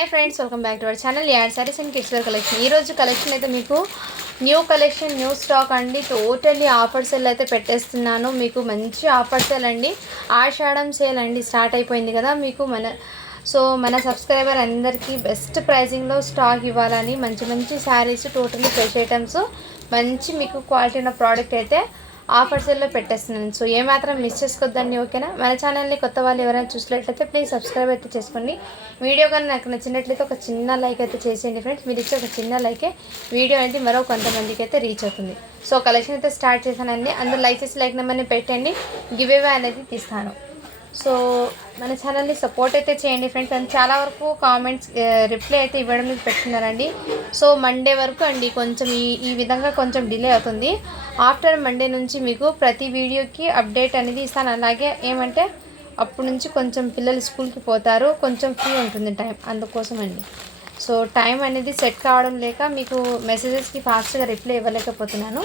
Hi friends, welcome back to our channel add saris and kids wear collection. ఈరోజు collection అయితే మీకు new collection, new stock అండి. Totally offer sale అయితే పెట్టేస్తున్నాను. మీకు మంచి ఆఫర్ సేల్ అండి. ఆషాఢం సేల్ అండి స్టార్ట్ అయిపోయింది కదా. మీకు మన సబ్స్క్రైబర్ అందరికీ బెస్ట్ ప్రైజింగ్లో స్టాక్ ఇవ్వాలని మంచి మంచి శారీస్, టోటల్లీ ఫ్రెష్ ఐటమ్స్, మంచి మీకు క్వాలిటీ ఉన్న ప్రోడక్ట్ అయితే ఆఫర్ సేల్లో పెట్టేస్తున్నాను. సో ఏమాత్రం మిస్ చేసుకోవద్దండి, ఓకేనా. మన ఛానల్ని కొత్త వాళ్ళు ఎవరైనా చూసినట్లయితే ప్లీజ్ సబ్స్క్రైబ్ అయితే చేసుకోండి. వీడియో కానీ నాకు నచ్చినట్లయితే ఒక చిన్న లైక్ అయితే చేసేయండి ఫ్రెండ్స్. మీరు ఇచ్చే ఒక చిన్న లైకే వీడియో అనేది మరో కొంతమందికి అయితే రీచ్ అవుతుంది. సో కలెక్షన్ అయితే స్టార్ట్ చేశానండి. అందరూ లైక్ చేసి లైక్ నెంబర్ని పెట్టండి. గివ్ అవే అనేది తీస్తాను. సో మన ఛానల్ని సపోర్ట్ అయితే చేయండి ఫ్రెండ్స్. అండ్ చాలా వరకు కామెంట్స్ రిప్లై అయితే ఇవ్వడం మీకు పెట్టుకున్నారండి. సో మండే వరకు అండి కొంచెం ఈ విధంగా కొంచెం డిలే అవుతుంది. ఆఫ్టర్ మండే నుంచి మీకు ప్రతి వీడియోకి అప్డేట్ అనేది ఇస్తాను. అలాగే ఏమంటే అప్పటి నుంచి కొంచెం పిల్లలు స్కూల్కి పోతారు, కొంచెం ఫ్రీ ఉంటుంది టైం, అందుకోసం అండి. సో టైం అనేది సెట్ కావడం లేక మీకు మెసేజెస్కి ఫాస్ట్గా రిప్లై ఇవ్వలేకపోతున్నాను.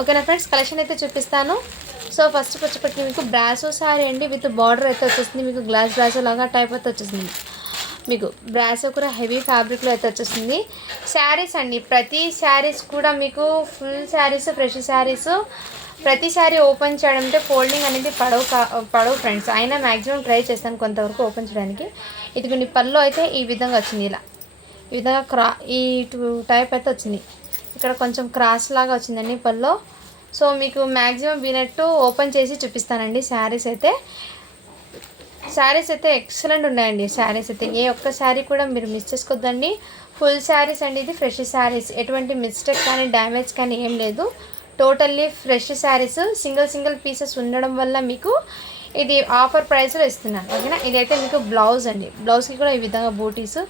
ఓకేనా ఫ్రెండ్స్, కలెక్షన్ అయితే చూపిస్తాను. సో ఫస్ట్ వచ్చేప్పటికి మీకు బ్రాసో సారీ అండి విత్ బార్డర్ అయితే వచ్చేసింది. మీకు గ్లాస్ బ్రాసో లాగా టైప్ అయితే వచ్చేసింది. మీకు బ్రాసో కూడా హెవీ ఫ్యాబ్రిక్లో అయితే వచ్చేసింది. శారీస్ అండి, ప్రతి శారీస్ కూడా మీకు ఫుల్ శారీస్, ఫ్రెష్ శారీస్. ప్రతి శారీ ఓపెన్ చేయడం అంటే ఫోల్డింగ్ అనేది పడవు ఫ్రెండ్స్. అయినా మ్యాక్సిమం ట్రై చేస్తాను కొంతవరకు ఓపెన్ చేయడానికి. ఇది కొన్ని పళ్ళు అయితే ఈ విధంగా వచ్చింది. ఇలా ఈ విధంగా ఈ టైప్ అయితే వచ్చింది. ఇక్కడ కొంచెం క్రాస్ లాగా వచ్చిందండి పళ్ళు. సో మీకు మ్యాక్సిమం వినట్టు ఓపెన్ చేసి చూపిస్తానండి. శారీస్ అయితే ఎక్సలెంట్ ఉన్నాయండి. శారీస్ అయితే ఏ ఒక్క శారీ కూడా మీరు మిస్ చేసుకోవద్దండి. ఫుల్ శారీస్ అండి, ఇది ఫ్రెష్ శారీస్. ఎటువంటి మిస్టేక్ కానీ డ్యామేజ్ కానీ ఏం లేదు. Totally fresh saris. Single pieces ఉండడం వల్ల మీకు ఇది ఆఫర్ ప్రైస్లో ఇస్తున్నాను, ఓకేనా. ఇదైతే మీకు బ్లౌజ్ అండి. బ్లౌజ్కి కూడా ఈ విధంగా బూటీస్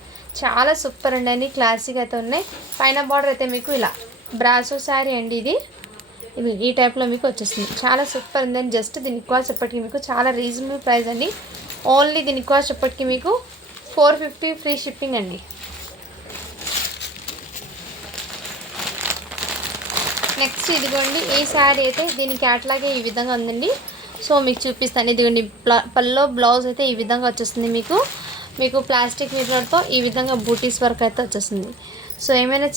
చాలా సూపర్ అండి, క్లాసిక్ అయితే ఉన్నాయి. పైన బార్డర్ అయితే మీకు ఇలా బ్రాసో శారీ అండి. ఇది ఈ టైప్లో మీకు వచ్చేస్తుంది. చాలా సూపర్ ఉందండి. జస్ట్ దీని కాస్ట్ ఎప్పటికీ మీకు చాలా రీజనబుల్ ప్రైస్ అండి. ఓన్లీ దీని కాస్ట్ ఎప్పటికీ మీకు 450 ఫ్రీ షిప్పింగ్ అండి. నెక్స్ట్ ఇదిగోండి ఈ శారీ అయితే దీని క్యాట్లాగే ఈ విధంగా ఉందండి. సో మీకు చూపిస్తాను. ఇదిగోండి పల్లో బ్లౌజ్ అయితే ఈ విధంగా వచ్చేస్తుంది. మీకు ప్లాస్టిక్ మిర్రర్తో ఈ విధంగా బూటీస్ వర్క్ అయితే వచ్చేస్తుంది. సో ఏమైనా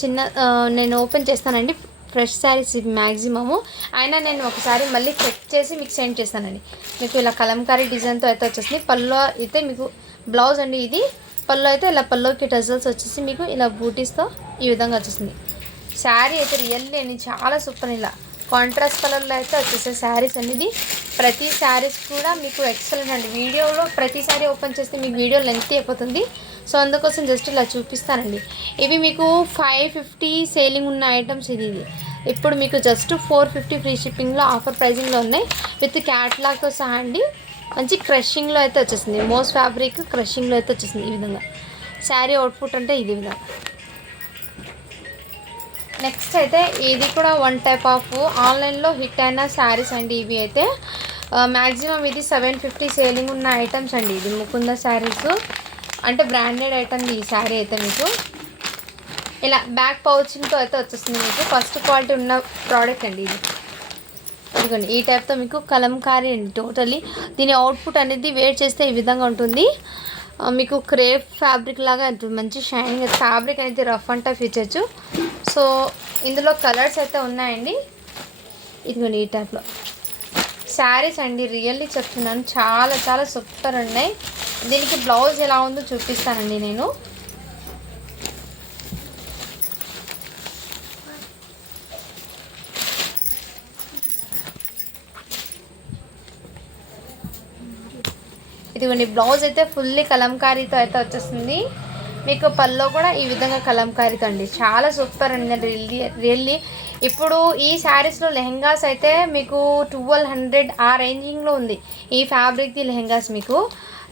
నేను ఓపెన్ చేస్తానండి. Fresh saris maximum. అయినా నేను ఒకసారి మళ్ళీ చెక్ చేసి మీకు సెండ్ చేస్తానండి. మీకు ఇలా కలంకారీ డిజైన్తో అయితే వచ్చేసింది. పళ్ళు అయితే మీకు బ్లౌజ్ అండి. ఇది పళ్ళు అయితే ఇలా పళ్ళుకి టజల్స్ వచ్చేసి మీకు ఇలా బూటీస్తో ఈ విధంగా వచ్చేసింది. శారీ అయితే రియల్లీ అండి చాలా సూపర్. ఇలా కాంట్రాస్ట్ కలర్లో అయితే వచ్చేసాయి శారీస్ అనేది. ప్రతి శారీస్ కూడా మీకు ఎక్సలెంట్ అండి. వీడియోలో ప్రతి శారీ ఓపెన్ చేస్తే మీకు వీడియో లెంగ్త్ అయిపోతుంది. సో అందుకోసం జస్ట్ ఇలా చూపిస్తానండి. ఇవి మీకు 550 సేలింగ్ ఉన్న ఐటమ్స్. ఇది ఇప్పుడు మీకు జస్ట్ 450 ఫ్రీ షిప్పింగ్లో ఆఫర్ ప్రైజింగ్లో ఉన్నాయి. విత్ క్యాట్లాగ్తో సహా అండి. మంచి క్రషింగ్లో అయితే వచ్చేసింది. మోస్ట్ ఫ్యాబ్రిక్ క్రషింగ్లో అయితే వచ్చేసింది. ఈ విధంగా శారీ అవుట్పుట్ అంటే ఇది విధంగా. నెక్స్ట్ అయితే ఇది కూడా వన్ టైప్ ఆఫ్ ఆన్లైన్లో హిట్ అయిన శారీస్ అండి. ఇవి అయితే మ్యాక్సిమం ఇది 750 సేలింగ్ ఉన్న ఐటమ్స్ అండి. ఇది ముకుంద శారీస్ అంటే బ్రాండెడ్ ఐటమ్. ఈ శారీ అయితే మీకు ఇలా బ్యాక్ పౌచింగ్తో అయితే వచ్చేస్తుంది. మీకు ఫస్ట్ క్వాలిటీ ఉన్న ప్రోడక్ట్ అండి ఇది. ఇదిగోండి ఈ టైప్తో మీకు కలంకారీ అండి. టోటలీ దీని అవుట్పుట్ అనేది వేర్ చేస్తే ఈ విధంగా ఉంటుంది. మీకు క్రేప్ ఫ్యాబ్రిక్ లాగా ఉంటుంది. మంచి షైనింగ్ ఫ్యాబ్రిక్ అనేది రఫ్ అండ్ టఫ్ ఇచ్చచ్చు. సో ఇందులో కలర్స్ అయితే ఉన్నాయండి. ఇదిగోండి ఈ టైప్లో శారీస్ అండి. రియల్లీ చెప్తున్నాను చాలా చాలా సూపర్ ఉన్నాయి. దీనికి బ్లౌజ్ ఎలా ఉందో చూపిస్తానండి నేను. ఇదిగోండి బ్లౌజ్ అయితే ఫుల్లీ కలంకారీతో అయితే వచ్చేస్తుంది. మీకు పల్లో కూడా ఈ విధంగా కలంకారీతో అండి. చాలా సూపర్ అండి రియల్లీ. ఇప్పుడు ఈ శారీస్లో లెహెంగాస్ అయితే మీకు 1200 ఆ రేంజింగ్లో ఉంది ఈ ఫ్యాబ్రిక్ది లెహెంగాస్. మీకు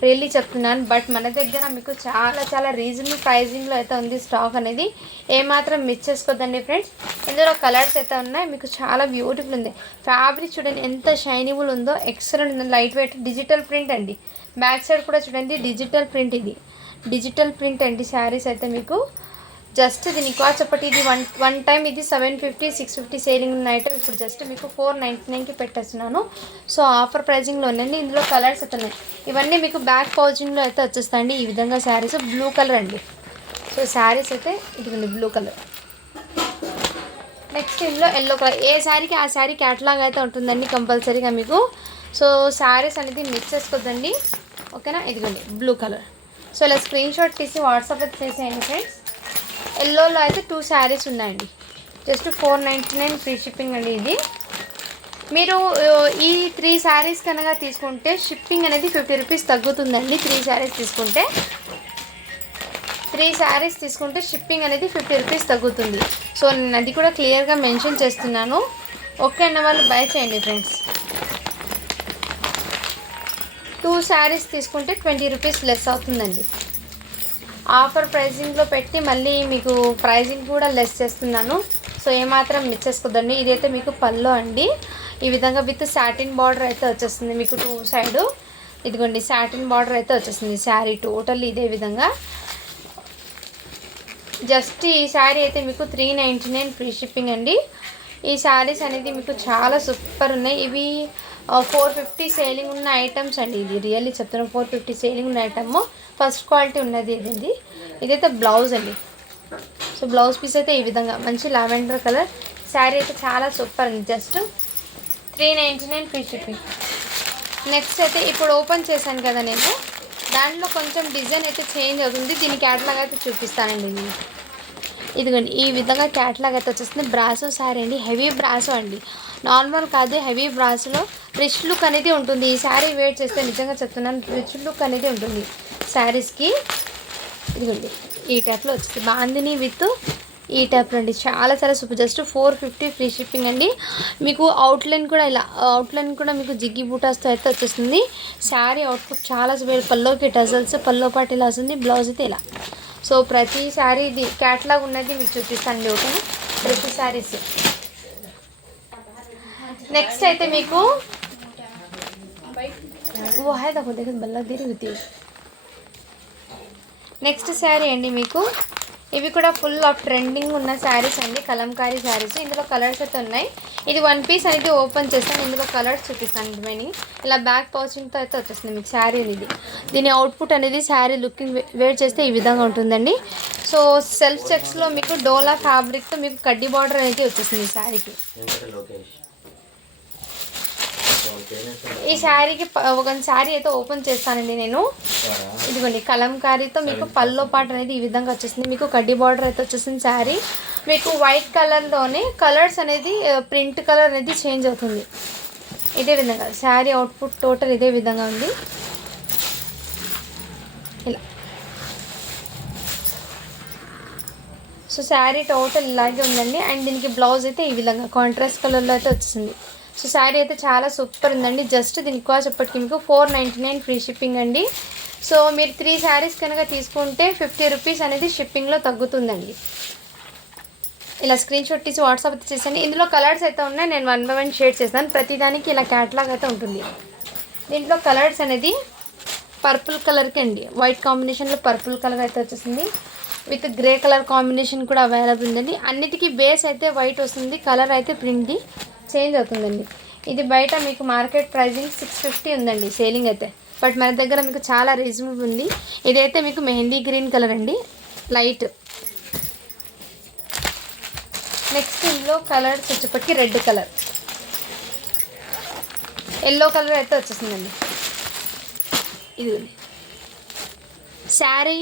రియల్లీ చెప్తున్నాను. బట్ మన దగ్గర మీకు చాలా చాలా రీజనబుల్ ప్రైజింగ్లో అయితే ఉంది స్టాక్ అనేది. ఏమాత్రం మిస్ చేసుకోవద్దండి ఫ్రెండ్స్. ఇందులో కలర్స్ అయితే ఉన్నాయి. మీకు చాలా బ్యూటిఫుల్ ఉంది. ఫ్యాబ్రిక్ చూడండి ఎంత షైనిబుల్ ఉందో, ఎక్సలెంట్ ఉంది. లైట్ వెయిట్ డిజిటల్ ప్రింట్ అండి. బ్యాక్ సైడ్ కూడా చూడండి డిజిటల్ ప్రింట్. ఇది డిజిటల్ ప్రింట్ అండి శారీస్ అయితే మీకు. జస్ట్ దీని కాస్ట్ చెప్పటి ఇది వన్ టైం ఇది 750 650 సేలింగ్ ఉన్న ఐటమ్ ఇప్పుడు జస్ట్ మీకు 499కి పెట్టేస్తున్నాను. సో ఆఫర్ ప్రైజింగ్లో ఉన్నాయండి. ఇందులో కలర్స్ అయితే ఉన్నాయి. ఇవన్నీ మీకు బ్యాక్ పౌచింగ్లో అయితే వచ్చేస్తాయండి. ఈ విధంగా శారీస్ బ్లూ కలర్ అండి. సో శారీస్ అయితే ఇది బ్లూ కలర్. నెక్స్ట్ ఇందులో ఎల్లో కలర్. ఏ శారీకి ఆ శారీ క్యాటలాగ్ అయితే ఉంటుందండి కంపల్సరీగా మీకు. సో శారీస్ అనేది మిక్స్ చేసుకోద్దండి, ఓకేనా. ఇదిగోండి బ్లూ కలర్. సో ఇలా స్క్రీన్ షాట్ తీసి వాట్సాప్ అయితే చేసేయండి ఫ్రెండ్స్. ఎల్లోలో అయితే 2 శారీస్ ఉన్నాయండి. జస్ట్ 499 ఫ్రీ షిప్పింగ్ అండి. ఇది మీరు ఈ 3 శారీస్ కనుక తీసుకుంటే షిప్పింగ్ అనేది 50 రూపీస్ తగ్గుతుందండి. 3 శారీస్ తీసుకుంటే 3 శారీస్ తీసుకుంటే షిప్పింగ్ అనేది 50 రూపీస్ తగ్గుతుంది. సో నేను అది కూడా క్లియర్గా మెన్షన్ చేస్తున్నాను. ఓకే అన్న వాళ్ళు బై చేయండి ఫ్రెండ్స్. 2 శారీస్ తీసుకుంటే 20 రూపీస్ లెస్ అవుతుందండి. ఆఫర్ ప్రైజింగ్లో పెట్టి మళ్ళీ మీకు ప్రైజింగ్ కూడా లెస్ చేస్తున్నాను. సో ఏమాత్రం మిస్ చేసుకోద్దండి. ఇదైతే మీకు పల్లో అండి. ఈ విధంగా విత్ సాటిన్ బార్డర్ అయితే వచ్చేస్తుంది మీకు 2 సైడు. ఇదిగోండి సాటిన్ బార్డర్ అయితే వచ్చేస్తుంది శారీ టోటల్ ఇదే విధంగా. జస్ట్ ఈ శారీ అయితే మీకు 399 ఫ్రీ షిప్పింగ్ అండి. ఈ శారీస్ అనేది మీకు చాలా సూపర్ ఉన్నాయి. ఇవి 450 సేలింగ్ ఉన్న ఐటమ్స్ అండి. ఇది రియల్లీ చెప్తున్నాను, 450 సేలింగ్ ఉన్న ఐటమ్. ఫస్ట్ క్వాలిటీ ఉన్నది ఇది. ఇదైతే బ్లౌజ్ అండి. సో బ్లౌజ్ పీస్ అయితే ఈ విధంగా మంచి లావెండర్ కలర్. శారీ అయితే చాలా సూపర్ అండి. Just 399 free shipping. నెక్స్ట్ అయితే ఇప్పుడు ఓపెన్ చేశాను కదా నేను, దాంట్లో కొంచెం డిజైన్ అయితే చేంజ్ అవుతుంది. దీని క్యాటలాగ్ అయితే చూపిస్తానండి నేను. ఇదిగోండి ఈ విధంగా క్యాటలాగ్ అయితే వచ్చేస్తుంది. బ్రాసో శారీ అండి, హెవీ బ్రాసో అండి, నార్మల్ కాదు హెవీ బ్రాసోలో రిచ్ లుక్ అనేది ఉంటుంది. ఈ శారీ వేర్ చేస్తే నిజంగా చెప్తున్నాను రిచ్ లుక్ అనేది ఉంటుంది శారీస్కి. ఇదిగోండి ఈ టైప్లో వచ్చింది బాందిని విత్ ఈ టైప్లో అండి. చాలా చాలా సూపర్. జస్ట్ 450 ఫ్రీ షిప్పింగ్ అండి. మీకు అవుట్లైన్ కూడా ఇలా అవుట్లైన్ కూడా మీకు జిగ్గి బూటాస్తో అయితే వచ్చేస్తుంది. శారీ అవుట్పుట్ చాలా సూపర్. పల్లోకి టజల్స్, పల్లో పాటు ఇలా వస్తుంది, బ్లౌజ్ అయితే ఇలా. సో ప్రతి శారీ ఇది క్యాటలాగ్ ఉన్నది మీకు చూపిస్తానండి, ఓకేనా. ప్రతి శారీస్. నెక్స్ట్ అయితే మీకు वो है देखो देखो बल्ला देरी होती है. నెక్స్ట్ శారీ అండి మీకు ఇవి కూడా ఫుల్ ఆఫ్ ట్రెండింగ్ ఉన్న శారీస్ అండి, కలంకారీ శారీస్. ఇందులో కలర్స్ అయితే ఉన్నాయి. ఇది 1 పీస్ అనేది ఓపెన్ చేస్తాను, ఇందులో కలర్స్ చూపిస్తాను. రిమైనింగ్ ఇలా బ్యాక్ పౌచింగ్తో అయితే వచ్చేస్తుంది మీకు శారీ అనేది. దీని అవుట్పుట్ అనేది శారీ లుకింగ్ వేర్ చేస్తే ఈ విధంగా ఉంటుందండి. సో సెల్ఫ్ చెక్స్లో మీకు డోలా ఫ్యాబ్రిక్తో మీకు కడ్డీ బార్డర్ అనేది వచ్చేస్తుంది ఈ శారీకి. ఈ శారీకి ఒక శారీ అయితే ఓపెన్ చేస్తానండి నేను. ఇదిగోండి కలంకారీతో మీకు పల్లో పాట అనేది ఈ విధంగా వచ్చేసింది. మీకు కడ్డీ బార్డర్ అయితే వచ్చేసింది. శారీ మీకు వైట్ కలర్లోనే కలర్స్ అనేది ప్రింట్ కలర్ అనేది చేంజ్ అవుతుంది. ఇదే విధంగా శారీ అవుట్పుట్ టోటల్ ఇదే విధంగా ఉంది ఇలా. సో శారీ టోటల్ ఇలాగే ఉందండి. అండ్ దీనికి బ్లౌజ్ అయితే ఈ విధంగా కాంట్రాస్ట్ కలర్లో అయితే వచ్చేసింది. సో శారీ అయితే చాలా సూపర్ ఉందండి. జస్ట్ దీనికి కాస్ట్ చెప్పటికి మీకు 499 ఫ్రీ షిప్పింగ్ అండి. సో మీరు 3 శారీస్ కనుక తీసుకుంటే 50 రూపీస్ అనేది షిప్పింగ్లో తగ్గుతుందండి. ఇలా స్క్రీన్ షాట్ తీసి వాట్సాప్ అయితే చేసండి. ఇందులో కలర్స్ అయితే ఉన్నాయి, నేను 1 by 1 షేర్ చేస్తాను. ప్రతిదానికి ఇలా క్యాటలాగ్ అయితే ఉంటుంది. దీంట్లో కలర్స్ అనేది పర్పుల్ కలర్కి అండి, వైట్ కాంబినేషన్లో పర్పుల్ కలర్ అయితే వచ్చేసింది. విత్ గ్రే కలర్ కాంబినేషన్ కూడా అవైలబుల్ ఉందండి. అన్నిటికీ బేస్ అయితే వైట్ వస్తుంది, కలర్ అయితే ప్రింట్ది చేంజ్ అవుతుందండి. ఇది బయట మీకు మార్కెట్ ప్రైజింగ్ 650 ఉందండి సేలింగ్ అయితే, బట్ మన దగ్గర మీకు చాలా రీజనబుల్ ఉంది. ఇదైతే మీకు మెహందీ గ్రీన్ కలర్ అండి, లైట్. నెక్స్ట్ ఇందులో కలర్స్ వచ్చేప్పటికి రెడ్ కలర్, ఎల్లో కలర్ అయితే వచ్చేసిందండి. ఇది శారీ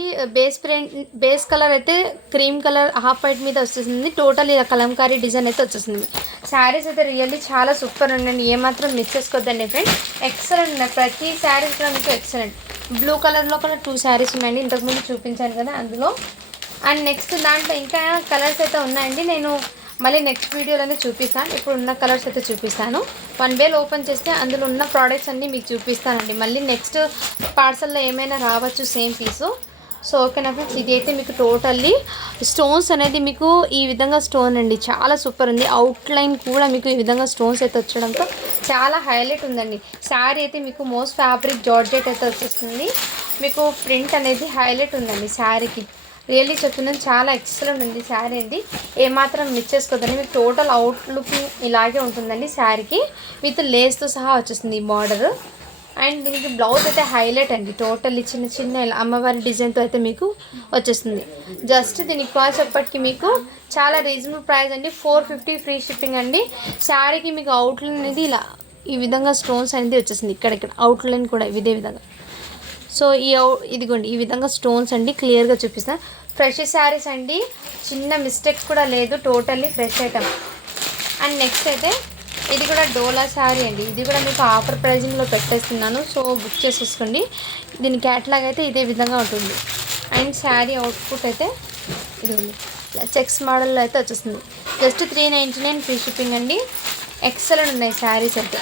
బేస్ కలర్ అయితే క్రీమ్ కలర్ హాఫ్ వైట్ మీద వచ్చేసింది. టోటల్ ఇలా కలంకారీ డిజైన్ అయితే వచ్చేసింది. శారీస్ అయితే రియల్లీ చాలా సూపర్ ఉండండి, ఏమాత్రం మిస్ చేసుకోవద్దండి ఫ్రెండ్. ఎక్సలెంట్ ఉన్నాయి ప్రతి శారీస్ కూడా మీకు ఎక్సలెంట్. బ్లూ కలర్లో కూడా 2 శారీస్ ఉన్నాయండి, ఇంతకుముందు చూపించాను కదా అందులో. అండ్ నెక్స్ట్ దాంట్లో ఇంకా కలర్స్ అయితే ఉన్నాయండి, నేను మళ్ళీ నెక్స్ట్ వీడియోలోనే చూపిస్తాను. ఇప్పుడు ఉన్న కలర్స్ అయితే చూపిస్తాను. 1 వేల్ ఓపెన్ చేస్తే అందులో ఉన్న ప్రోడక్ట్స్ అన్నీ మీకు చూపిస్తానండి. మళ్ళీ నెక్స్ట్ పార్సల్లో ఏమైనా రావచ్చు సేమ్ పీసు. సో ఓకేనా ఫ్రెండ్స్, ఇది అయితే మీకు టోటల్లీ స్టోన్స్ అనేది మీకు ఈ విధంగా స్టోన్ అండి, చాలా సూపర్ ఉంది. అవుట్లైన్ కూడా మీకు ఈ విధంగా స్టోన్స్ అయితే వచ్చడంతో చాలా హైలైట్ ఉందండి. శారీ అయితే మీకు మోస్ట్ ఫ్యాబ్రిక్ జార్జెట్ అయితే వచ్చేస్తుంది. మీకు ప్రింట్ అనేది హైలైట్ ఉందండి శారీకి. రియల్లీ చెప్తున్నాను, చాలా ఎక్సలెంట్ ఉంది శారీ అండి. ఏమాత్రం మిస్ చేసుకోవద్దండి. మీకు టోటల్ అవుట్లుక్ ఇలాగే ఉంటుందండి. శారీకి విత్ లేస్తో సహా వచ్చేస్తుంది ఈ బార్డర్. అండ్ దీనికి బ్లౌజ్ అయితే హైలైట్ అండి. టోటల్లీ చిన్న చిన్న అమ్మవారి డిజైన్తో అయితే మీకు వచ్చేస్తుంది. జస్ట్ దీనికి కాస్ట్ ఎప్పటికీ మీకు చాలా రీజనబుల్ ప్రైస్ అండి. 450 ఫ్రీ షిప్పింగ్ అండి. శారీకి మీకు అవుట్లైన్ అనేది ఇలా ఈ విధంగా స్టోన్స్ అనేది వచ్చేసింది. ఇక్కడ అవుట్లైన్ కూడా ఇదే విధంగా. సో ఇదిగోండి ఈ విధంగా స్టోన్స్ అండి. క్లియర్గా చూపిస్తాను. ఫ్రెష్ శారీస్ అండి, చిన్న మిస్టేక్స్ కూడా లేదు. Totally fresh item. And next అయితే ఇది కూడా డోలా శారీ అండి. ఇది కూడా మీకు ఆఫర్ ప్రైజింగ్లో పెట్టేస్తున్నాను. సో బుక్ చేసేసుకోండి. దీని క్యాట్లాగ్ అయితే ఇదే విధంగా ఉంటుంది. అండ్ శారీ అవుట్పుట్ అయితే ఇది ఉంది, చెక్స్ మోడల్లో అయితే వచ్చేస్తుంది. జస్ట్ 399 ఫ్రీ షిప్పింగ్ అండి. ఎక్సలెంట్ ఉన్నాయి శారీస్ అయితే.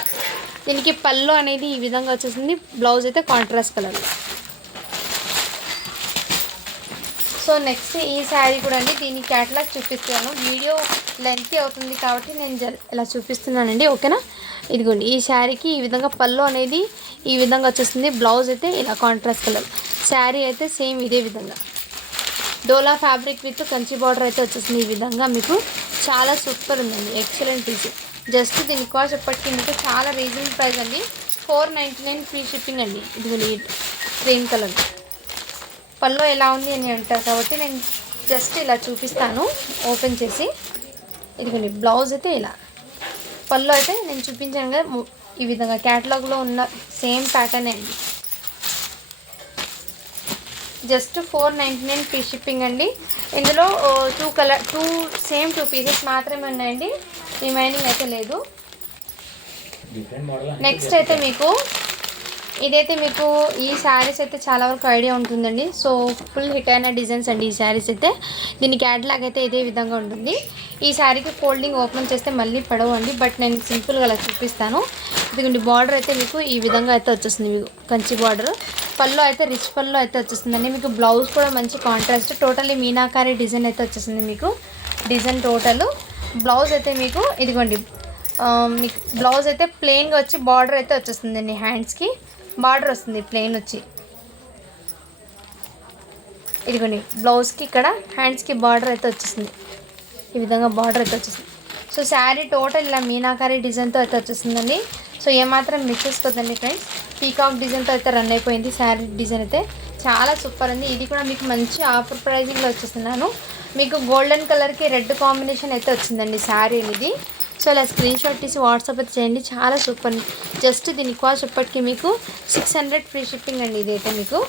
దీనికి పళ్ళు అనేది ఈ విధంగా వచ్చేసింది. బ్లౌజ్ అయితే కాంట్రాస్ట్ కలర్. సో నెక్స్ట్ ఈ శారీ కూడా అండి. దీని క్యాటలాగ్ చూపిస్తాను. వీడియో లెంతీ అవుతుంది కాబట్టి నేను ఇలా చూపిస్తున్నానండి, ఓకేనా. ఇదిగోండి ఈ శారీకి ఈ విధంగా పళ్ళు అనేది ఈ విధంగా వచ్చేస్తుంది. బ్లౌజ్ అయితే ఇలా కాంట్రాస్ట్ కలర్. శారీ అయితే సేమ్ ఇదే విధంగా డోలా ఫ్యాబ్రిక్ విత్ కంచి బార్డర్ అయితే వచ్చేసింది. ఈ విధంగా మీకు చాలా సూపర్ ఉందండి, ఎక్సలెంట్ పీస్. జస్ట్ దీని కాస్ట్ ఎప్పటికీ మీకు చాలా రీజనబుల్ ప్రైస్ అండి. 499 ఫ్రీ షిప్పింగ్ అండి. ఇదిగోండి క్రీమ్ కలర్. పళ్ళు ఎలా ఉంది అని అంటారు కాబట్టి నేను జస్ట్ ఇలా చూపిస్తాను ఓపెన్ చేసి. ఇదిగోండి బ్లౌజ్ అయితే ఇలా, పళ్ళు అయితే నేను చూపించాను కదా ఈ విధంగా క్యాటలాగ్లో ఉన్న సేమ్ ప్యాటర్న్ అండి. జస్ట్ 499 ఫ్రీ షిప్పింగ్ అండి. ఇందులో టూ పీసెస్ మాత్రమే ఉన్నాయండి, రిమైనింగ్ అయితే లేదు. నెక్స్ట్ అయితే మీకు ఇదైతే మీకు ఈ శారీస్ అయితే చాలా వరకు ఐడియా ఉంటుందండి. సో ఫుల్ హిట్ అయిన డిజైన్స్ అండి ఈ శారీస్ అయితే. దీని క్యాటలాగ్ అయితే ఇదే విధంగా ఉంటుంది. ఈ శారీకి ఫోల్డింగ్ ఓపెన్ చేస్తే మళ్ళీ పడవండి, బట్ నేను సింపుల్గా అలా చూపిస్తాను. ఇదిగోండి బార్డర్ అయితే మీకు ఈ విధంగా అయితే వచ్చేస్తుంది. మీకు కంచి బార్డర్. పళ్ళు అయితే రిచ్ పళ్ళు అయితే వచ్చేస్తుందండి. మీకు బ్లౌజ్ కూడా మంచి కాంట్రాస్ట్ టోటల్లీ మీనాకారి డిజైన్ అయితే వచ్చేసింది. మీకు డిజైన్ టోటల్ బ్లౌజ్ అయితే మీకు ఇదిగోండి మీకు బ్లౌజ్ అయితే ప్లెయిన్గా వచ్చి బార్డర్ అయితే వచ్చేస్తుందండి. హ్యాండ్స్కి బార్డర్ వస్తుంది ప్లెయిన్ వచ్చి. ఇదిగోండి బ్లౌజ్కి ఇక్కడ హ్యాండ్స్కి బార్డర్ అయితే వచ్చేసింది. ఈ విధంగా బార్డర్ అయితే వచ్చేసింది. సో శారీ టోటల్ ఇలా మీనాకారి డిజైన్తో అయితే వచ్చేస్తుందండి. సో ఏమాత్రం మిస్ చేసుకోదండి ఫ్రెండ్స్. పీకాక్ డిజైన్తో అయితే రన్ అయిపోయింది శారీ డిజైన్ అయితే. చాలా సూపర్ ఉంది. ఇది కూడా మీకు మంచి ఆఫర్ ప్రైజింగ్లో వచ్చేస్తున్నాను. మీకు గోల్డెన్ కలర్కి రెడ్ కాంబినేషన్ అయితే వచ్చిందండి శారీ అనేది. సో ఇలా స్క్రీన్ షాట్ తీసి వాట్సాప్ అయితే చేయండి. చాలా సూపర్. జస్ట్ దీని కాస్ట్ ఇప్పటికీ మీకు 600 ఫ్రీ షిప్పింగ్ అండి. ఇదైతే మీకు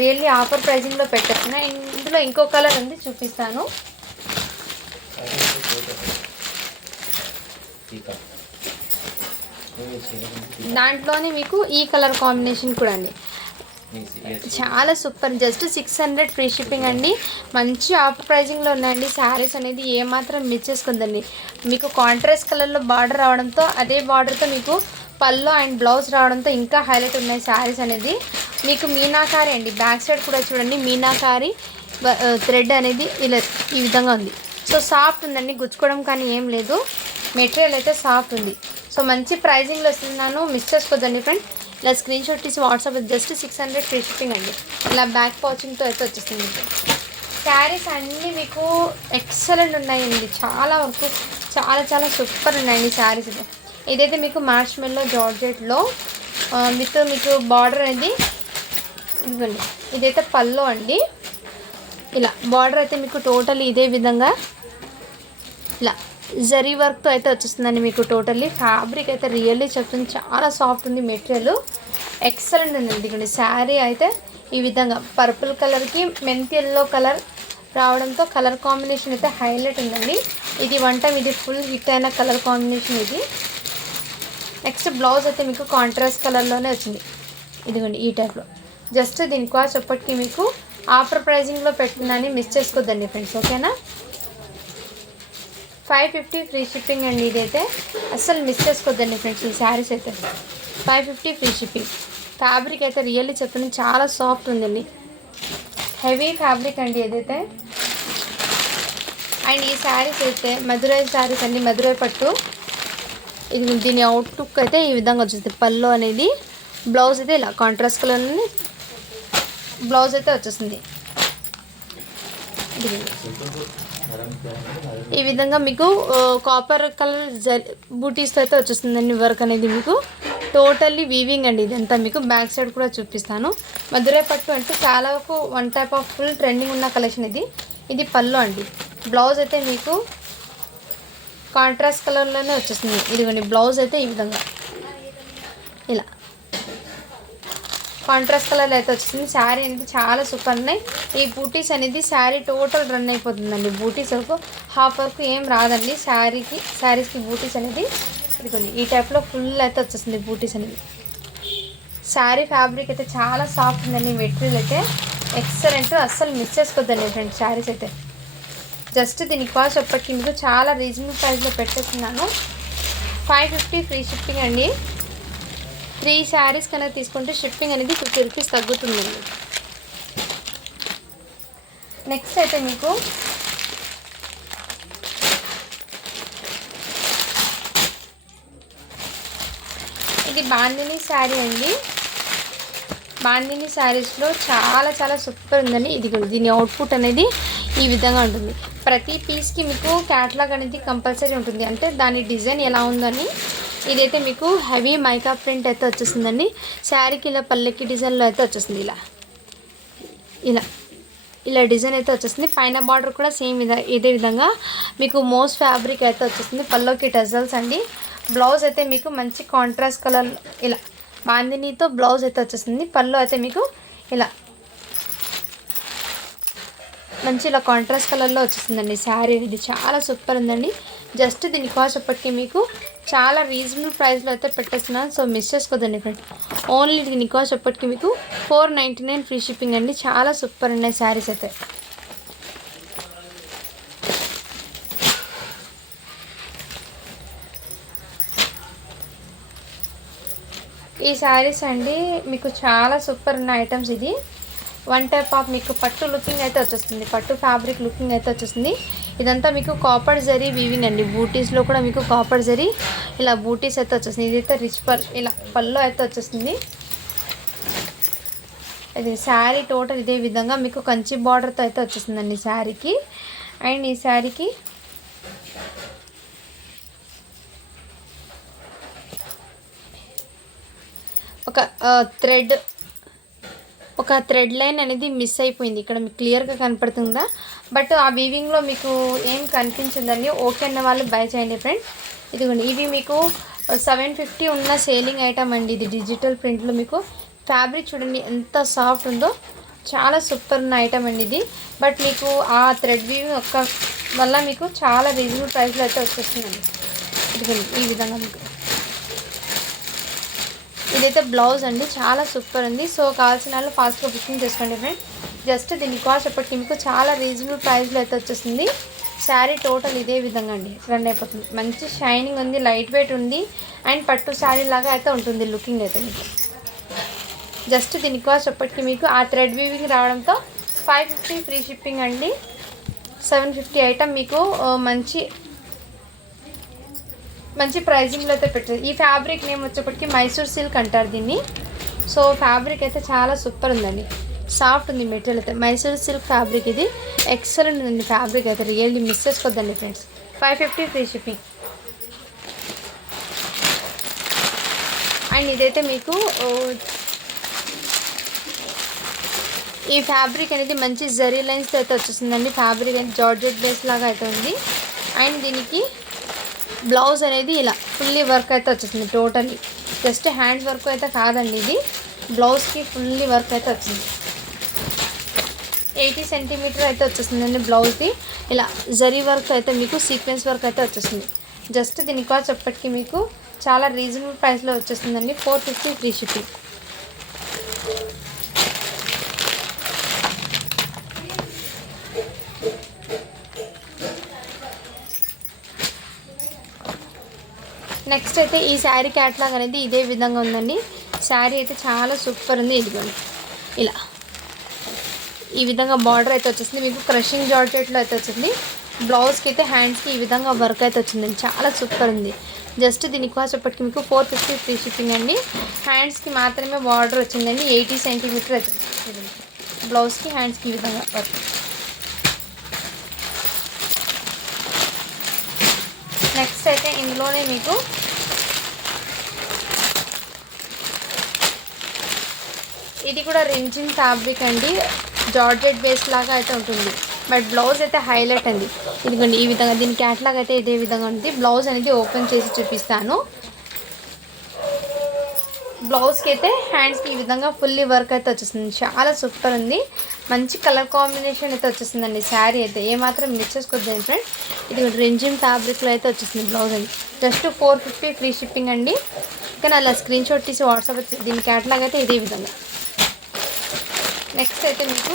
రియల్లీ ఆఫర్ ప్రైజింగ్లో పెట్టేస్తున్నా. ఇందులో ఇంకో కలర్ ఉంది, చూపిస్తాను. దాంట్లోనే మీకు ఈ కలర్ కాంబినేషన్ కూడా అండి. చాలా సూపర్. జస్ట్ 600 ఫ్రీ షిప్పింగ్ అండి. మంచి ఆఫర్ ప్రైజింగ్లో ఉన్నాయండి శారీస్ అనేది. ఏమాత్రం మిస్ చేసుకుందండి. మీకు కాంట్రాస్ట్ కలర్లో బార్డర్ రావడంతో అదే బార్డర్తో మీకు పళ్ళు అండ్ బ్లౌజ్ రావడంతో ఇంకా హైలైట్ ఉన్నాయి శారీస్ అనేది. మీకు మీనాకారి అండి. బ్యాక్ సైడ్ కూడా చూడండి మీనాకారి థ్రెడ్ అనేది ఇలా ఈ విధంగా ఉంది. సో సాఫ్ట్ ఉందండి, గుచ్చుకోవడం కానీ ఏం లేదు. మెటీరియల్ అయితే సాఫ్ట్ ఉంది. సో మంచి ప్రైజింగ్లో వస్తున్నాను, మిస్ చేసుకోవద్దండి ఫ్రెండ్. ఇలా స్క్రీన్ షాట్ తీసి వాట్సాప్ జస్ట్ 600 ఫ్రీ షిప్పింగ్ అండి. ఇలా బ్యాక్ పౌచింగ్తో అయితే వచ్చేస్తుంది. శారీస్ అన్నీ మీకు ఎక్సలెంట్ ఉన్నాయండి. చాలా వరకు చాలా సూపర్ ఉన్నాయండి శారీస్ అయితే. ఇదైతే మీకు మార్చ్ మెల్లో జార్జెట్లో విత్ మీకు బార్డర్ అనేది ఇదిగోండి. ఇదైతే పళ్ళు అండి. ఇలా బార్డర్ అయితే మీకు టోటల్ ఇదే విధంగా ఇలా జరీ వర్క్తో అయితే వచ్చేస్తుందండి. మీకు టోటల్లీ ఫ్యాబ్రిక్ అయితే రియల్లీ చెప్తుంది, చాలా సాఫ్ట్ ఉంది. మెటీరియల్ ఎక్సలెంట్ ఉంది. ఇదిగోండి శారీ అయితే ఈ విధంగా పర్పుల్ కలర్కి మెంతి ఎల్లో కలర్ రావడంతో కలర్ కాంబినేషన్ అయితే హైలైట్ ఉందండి. ఇది వన్ టైం ఇది ఫుల్ హిట్ అయిన కలర్ కాంబినేషన్ ఇది. నెక్స్ట్ బ్లౌజ్ అయితే మీకు కాంట్రాస్ట్ కలర్లోనే వచ్చింది. ఇదిగోండి ఈ టైప్లో. జస్ట్ దీని కాస్ట్ ఎప్పటికీ మీకు ఆఫర్ ప్రైజింగ్లో పెట్టిందని మిస్ చేసుకోవద్దండి ఫ్రెండ్స్, ఓకేనా. 550 ఫ్రీ షిప్పింగ్ అండి. ఇదైతే అస్సలు మిస్ చేసుకోవద్దండి ఫ్రెండ్స్. ఈ శారీస్ అయితే 550 ఫ్రీ షిప్పింగ్. ఫ్యాబ్రిక్ అయితే రియల్లీ చెప్తున్నాను, చాలా సాఫ్ట్ ఉందండి. హెవీ ఫ్యాబ్రిక్ అండి ఏదైతే. అండ్ ఈ శారీస్ అయితే మధురై శారీస్ అండి, మధురై పట్టు. ఇది దీని అవుట్లుక్ అయితే ఈ విధంగా వచ్చేది. పళ్ళు అనేది బ్లౌజ్ అయితే ఇలా కాంట్రాస్ట్ కలర్ని బ్లౌజ్ అయితే వచ్చేస్తుంది. ఈ విధంగా మీకు కాపర్ కలర్ బూటీస్తో అయితే వచ్చేస్తుందండి వర్క్ అనేది మీకు టోటల్లీ వీవింగ్ అండి. ఇదంతా మీకు బ్యాక్ సైడ్ కూడా చూపిస్తాను. మధురై పట్టు అంటే చాలా one type of full trending ఉన్న కలెక్షన్ ఇది. ఇది పళ్ళు అండి. బ్లౌజ్ అయితే మీకు కాంట్రాస్ట్ కలర్లోనే వచ్చేస్తుంది. ఇదిగోండి బ్లౌజ్ అయితే ఈ విధంగా ఇలా కాంట్రాస్ట్ కలర్ అయితే వచ్చింది. శారీ అనేది చాలా సూపర్ ఉన్నాయి. ఈ బూటీస్ అనేది శారీ టోటల్ రన్ అయిపోతుందండి. బూటీస్ వరకు హాఫ్ వరకు ఏం రాదండి శారీస్కి బూటీస్ అనేది ఇదిగోండి ఈ టైప్లో ఫుల్ అయితే వచ్చేస్తుంది బూటీస్ అనేది. శారీ ఫ్యాబ్రిక్ అయితే చాలా సాఫ్ట్ ఉందండి. మెటీరియల్ అయితే ఎక్సలెంట్, అస్సలు మిస్ చేసుకోవద్దండి ఫ్రెండ్స్ శారీస్ అయితే. జస్ట్ దీని కాస్ట్ ఎప్పటికీ మీకు చాలా రీజనబుల్ ప్రైస్లో పెట్టేస్తున్నాను. 550 ఫ్రీ షిప్పింగ్ అండి. 3 శారీస్ కనుక తీసుకుంటే షిప్పింగ్ అనేది 50 రూపీస్ తగ్గుతుందండి. నెక్స్ట్ అయితే మీకు ఇది బాందిని శారీ అండి. బాందిని శారీస్లో చాలా చాలా సూపర్ ఉందండి. ఇది దీని అవుట్పుట్ అనేది ఈ విధంగా ఉంటుంది. ప్రతి పీస్కి మీకు క్యాటలాగ్ అనేది కంపల్సరీ ఉంటుంది. అంటే దాని డిజైన్ ఎలా ఉందని. ఇదైతే మీకు హెవీ మైకా ప్రింట్ అయితే వచ్చేస్తుందండి. శారీకి ఇలా పల్లెకి డిజైన్లో అయితే వచ్చేస్తుంది. ఇలా డిజైన్ అయితే వచ్చేస్తుంది. పైన బార్డర్ కూడా సేమ్ ఇదే విధంగా మీకు మోస్ట్ ఫ్యాబ్రిక్ అయితే వచ్చేస్తుంది. పల్లోకి టజల్స్ అండి. బ్లౌజ్ అయితే మీకు మంచి కాంట్రాస్ట్ కలర్ ఇలా బాందినీతో బ్లౌజ్ అయితే వచ్చేస్తుంది. పళ్ళు అయితే మీకు ఇలా మంచి ఇలా కాంట్రాస్ట్ కలర్లో వచ్చేస్తుందండి. శారీ ఇది చాలా సూపర్ ఉందండి. జస్ట్ దీని కాస్ట్ అప్పటికి మీకు చాలా రీజనబుల్ ప్రైస్లో అయితే పెట్టేస్తున్నాను. సో మిస్ చేసుకోదండి ఫ్రెండ్. ఓన్లీ దీని కాస్ట్ అప్పటికి మీకు 499 ఫ్రీ షిప్పింగ్ అండి. చాలా సూపర్ ఉన్నాయి శారీస్ అయితే. ఈ శారీస్ అండి మీకు చాలా సూపర్ ఉన్న ఐటమ్స్. ఇది వన్ టైప్ ఆఫ్ మీకు పట్టు లుకింగ్ అయితే వచ్చేస్తుంది. పట్టు ఫ్యాబ్రిక్ లుకింగ్ అయితే వచ్చేస్తుంది. ఇదంతా మీకు కాపర్ జరీ వీవింగ్ అండి. బూటీస్లో కూడా మీకు కాపర్ జరీ ఇలా బూటీస్ అయితే వచ్చేస్తుంది. ఇదైతే రిచ్ ఇలా పళ్ళు అయితే వచ్చేస్తుంది. ఇది శారీ టోటల్ ఇదే విధంగా మీకు కంచి బార్డర్తో అయితే వచ్చేస్తుందండి శారీకి. అండ్ ఈ శారీకి ఒక థ్రెడ్ లైన్ అనేది మిస్ అయిపోయింది. ఇక్కడ మీకు క్లియర్గా కనపడుతుందా? బట్ ఆ వీవింగ్లో మీకు ఏం కనిపించిందండి. ఓకే అన్న వాళ్ళు బై చేయండి ఫ్రెండ్. ఇదిగోండి ఇవి మీకు 750 ఉన్న సేలింగ్ ఐటమ్ అండి. ఇది డిజిటల్ ప్రింట్లో మీకు ఫ్యాబ్రిక్ చూడండి ఎంత సాఫ్ట్ ఉందో. చాలా సూపర్ ఉన్న ఐటమ్ అండి ఇది. బట్ మీకు ఆ థ్రెడ్ వీవింగ్ ఒక్క వల్ల మీకు చాలా రీజనబుల్ ప్రైస్లో అయితే వచ్చేస్తుందండి. ఇదిగోండి ఈ విధంగా మీకు ఇదైతే బ్లౌజ్ అండి. చాలా సూపర్ ఉంది. సో కావాల్సిన వాళ్ళు ఫాస్ట్గా బుకింగ్ చేసుకోండి ఫ్రెండ్. జస్ట్ దీని కాస్ట్ ఎప్పటికీ మీకు చాలా రీజనబుల్ ప్రైస్లో అయితే వచ్చేస్తుంది. శారీ టోటల్ ఇదే విధంగా అండి రన్ అయిపోతుంది. మంచి షైనింగ్ ఉంది, లైట్ వెయిట్ ఉంది. అండ్ పట్టు శారీ లాగా అయితే ఉంటుంది లుకింగ్ అయితే మీకు. జస్ట్ దీని కాస్ట్ ఎప్పటికీ మీకు ఆ థ్రెడ్ వీవింగ్ రావడంతో 550 ఫ్రీ షిప్పింగ్ అండి. 750 ఐటమ్ మీకు మంచి ప్రైజింగ్లో అయితే పెట్టారు. ఈ ఫ్యాబ్రిక్ నేమ్ వచ్చేప్పటికి మైసూర్ సిల్క్ అంటారు దీన్ని. సో ఫ్యాబ్రిక్ అయితే చాలా సూపర్ ఉందండి. సాఫ్ట్ ఉంది మెటీరియల్ అయితే. మైసూర్ సిల్క్ ఫ్యాబ్రిక్ ఇది ఎక్సలెంట్ ఉంది ఫ్యాబ్రిక్ అయితే. రియల్లీ మిస్ చేసుకోవద్దండి ఫ్రెండ్స్. 550 free shipping. అండ్ ఇదైతే మీకు ఈ ఫ్యాబ్రిక్ అనేది మంచి జరీ లైన్స్తో అయితే వచ్చేస్తుందండి. ఫ్యాబ్రిక్ అనేది జార్జెట్ బేస్ లాగా అయితే ఉంది. అండ్ దీనికి బ్లౌజ్ అనేది ఇలా ఫుల్లీ వర్క్ అయితే వచ్చేసింది. టోటల్లీ జస్ట్ హ్యాండ్స్ వర్క్ అయితే కాదండి. ఇది బ్లౌజ్కి ఫుల్లీ వర్క్ అయితే వచ్చింది. 80 సెంటీమీటర్ అయితే వచ్చేస్తుందండి బ్లౌజ్ది. ఇలా జరీ వర్క్ అయితే మీకు సీక్వెన్స్ వర్క్ అయితే వచ్చేస్తుంది. జస్ట్ దీని కాస్ట్ ఎప్పటికీ మీకు చాలా రీజనబుల్ ప్రైస్లో వచ్చేస్తుందండి. 450 ఫ్రీ షిప్పింగ్. నెక్స్ట్ అయితే ఈ శారీ క్యాట్లాగ్ అనేది ఇదే విధంగా ఉందండి. శారీ అయితే చాలా సూపర్ ఉంది. ఇదిగోండి ఇలా ఈ విధంగా బార్డర్ అయితే వచ్చేసింది. మీకు క్రషింగ్ జార్జెట్లో అయితే వచ్చింది. బ్లౌజ్కి అయితే హ్యాండ్స్కి ఈ విధంగా వర్క్ అయితే వచ్చిందండి. చాలా సూపర్ ఉంది. జస్ట్ దీని కాస్ట్ ఎప్పటికి మీకు 450 ఫ్రీ షిప్పింగ్ అండి. హ్యాండ్స్కి మాత్రమే బార్డర్ వచ్చిందండి. 80 సెంటీమీటర్ అయితే బ్లౌజ్కి హ్యాండ్స్కి ఈ విధంగా వర్క్. నెక్స్ట్ అయితే ఇందులోనే మీకు ఇది కూడా రింజిన్ ఫ్యాబ్రిక్ అండి, జార్జెట్ బేస్ లాగా అయితే ఉంటుంది. బట్ బ్లౌజ్ అయితే హైలైట్ అండి. ఇదిగోండి ఈ విధంగా దీని క్యాట్లాగ్ అయితే ఇదే విధంగా ఉంది. బ్లౌజ్ అనేది ఓపెన్ చేసి చూపిస్తాను. బ్లౌజ్కి అయితే హ్యాండ్స్కి ఈ విధంగా ఫుల్లీ వర్క్ అయితే వచ్చేస్తుంది. చాలా సూపర్ ఉంది. మంచి కలర్ కాంబినేషన్ అయితే వచ్చేస్తుందండి. శారీ అయితే ఏమాత్రం మిస్ చేసుకోవద్దు ఫ్రెండ్స్. ఇది రింజిన్ ఫ్యాబ్రిక్లో అయితే వచ్చేస్తుంది బ్లౌజ్ అండి. జస్ట్ 450 ఫ్రీ షిప్పింగ్ అండి. కానీ అలా స్క్రీన్ షాట్ తీసి వాట్సాప్ దీని క్యాట్లాగ్ అయితే ఇదే విధంగా. నెక్స్ట్ అయితే మీకు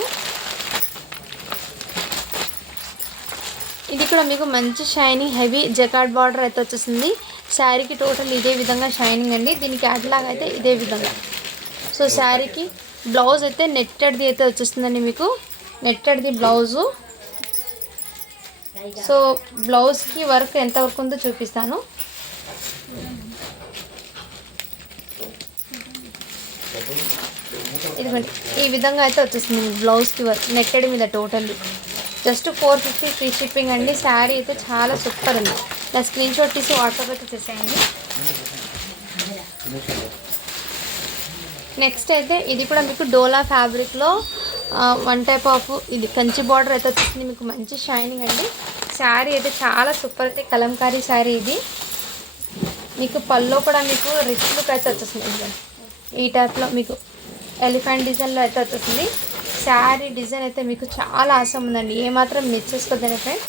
ఇది కూడా మీకు మంచి షైనింగ్ హెవీ జకార్డ్ బార్డర్ అయితే వచ్చేస్తుంది. శారీకి టోటల్ ఇదే విధంగా షైనింగ్ అండి. దీనికి క్యాట్లాగ్ అయితే ఇదే విధంగా. సో శారీకి బ్లౌజ్ అయితే నెట్టెడ్ది అయితే వచ్చేస్తుందండి మీకు. నెట్టెడ్ది బ్లౌజు. సో బ్లౌజ్కి వర్క్ ఎంత వర్క్ ఉందో చూపిస్తాను. ఇదిగోండి ఈ విధంగా అయితే వచ్చేస్తుంది బ్లౌజ్కి వర్క్ నెట్టెడ్ మీద టోటల్లీ. జస్ట్ 450 ఫ్రీ షిప్పింగ్ అండి. శారీ అయితే చాలా సూపర్ ఉంది. నా స్క్రీన్ షాట్ తీసి వాట్సాప్ అయితే చేసేయండి. నెక్స్ట్ అయితే ఇది కూడా మీకు డోలా ఫ్యాబ్రిక్లో వన్ టైప్ ఆఫ్ ఇది కంచి బార్డర్ అయితే వచ్చేసింది. మీకు మంచి షైనింగ్ అండి. శారీ అయితే చాలా సూపర్ అయితే కలంకారీ శారీ ఇది. మీకు పల్లో కూడా మీకు రిచ్ లుక్ అయితే వచ్చేస్తుంది. ఈ టైప్లో మీకు ఎలిఫెంట్ డిజైన్లో అయితే వచ్చేస్తుంది. శారీ డిజైన్ అయితే మీకు చాలా ఆసం ఉందండి. ఏమాత్రం మిస్ చేసుకోవద్దని ఫ్రెండ్.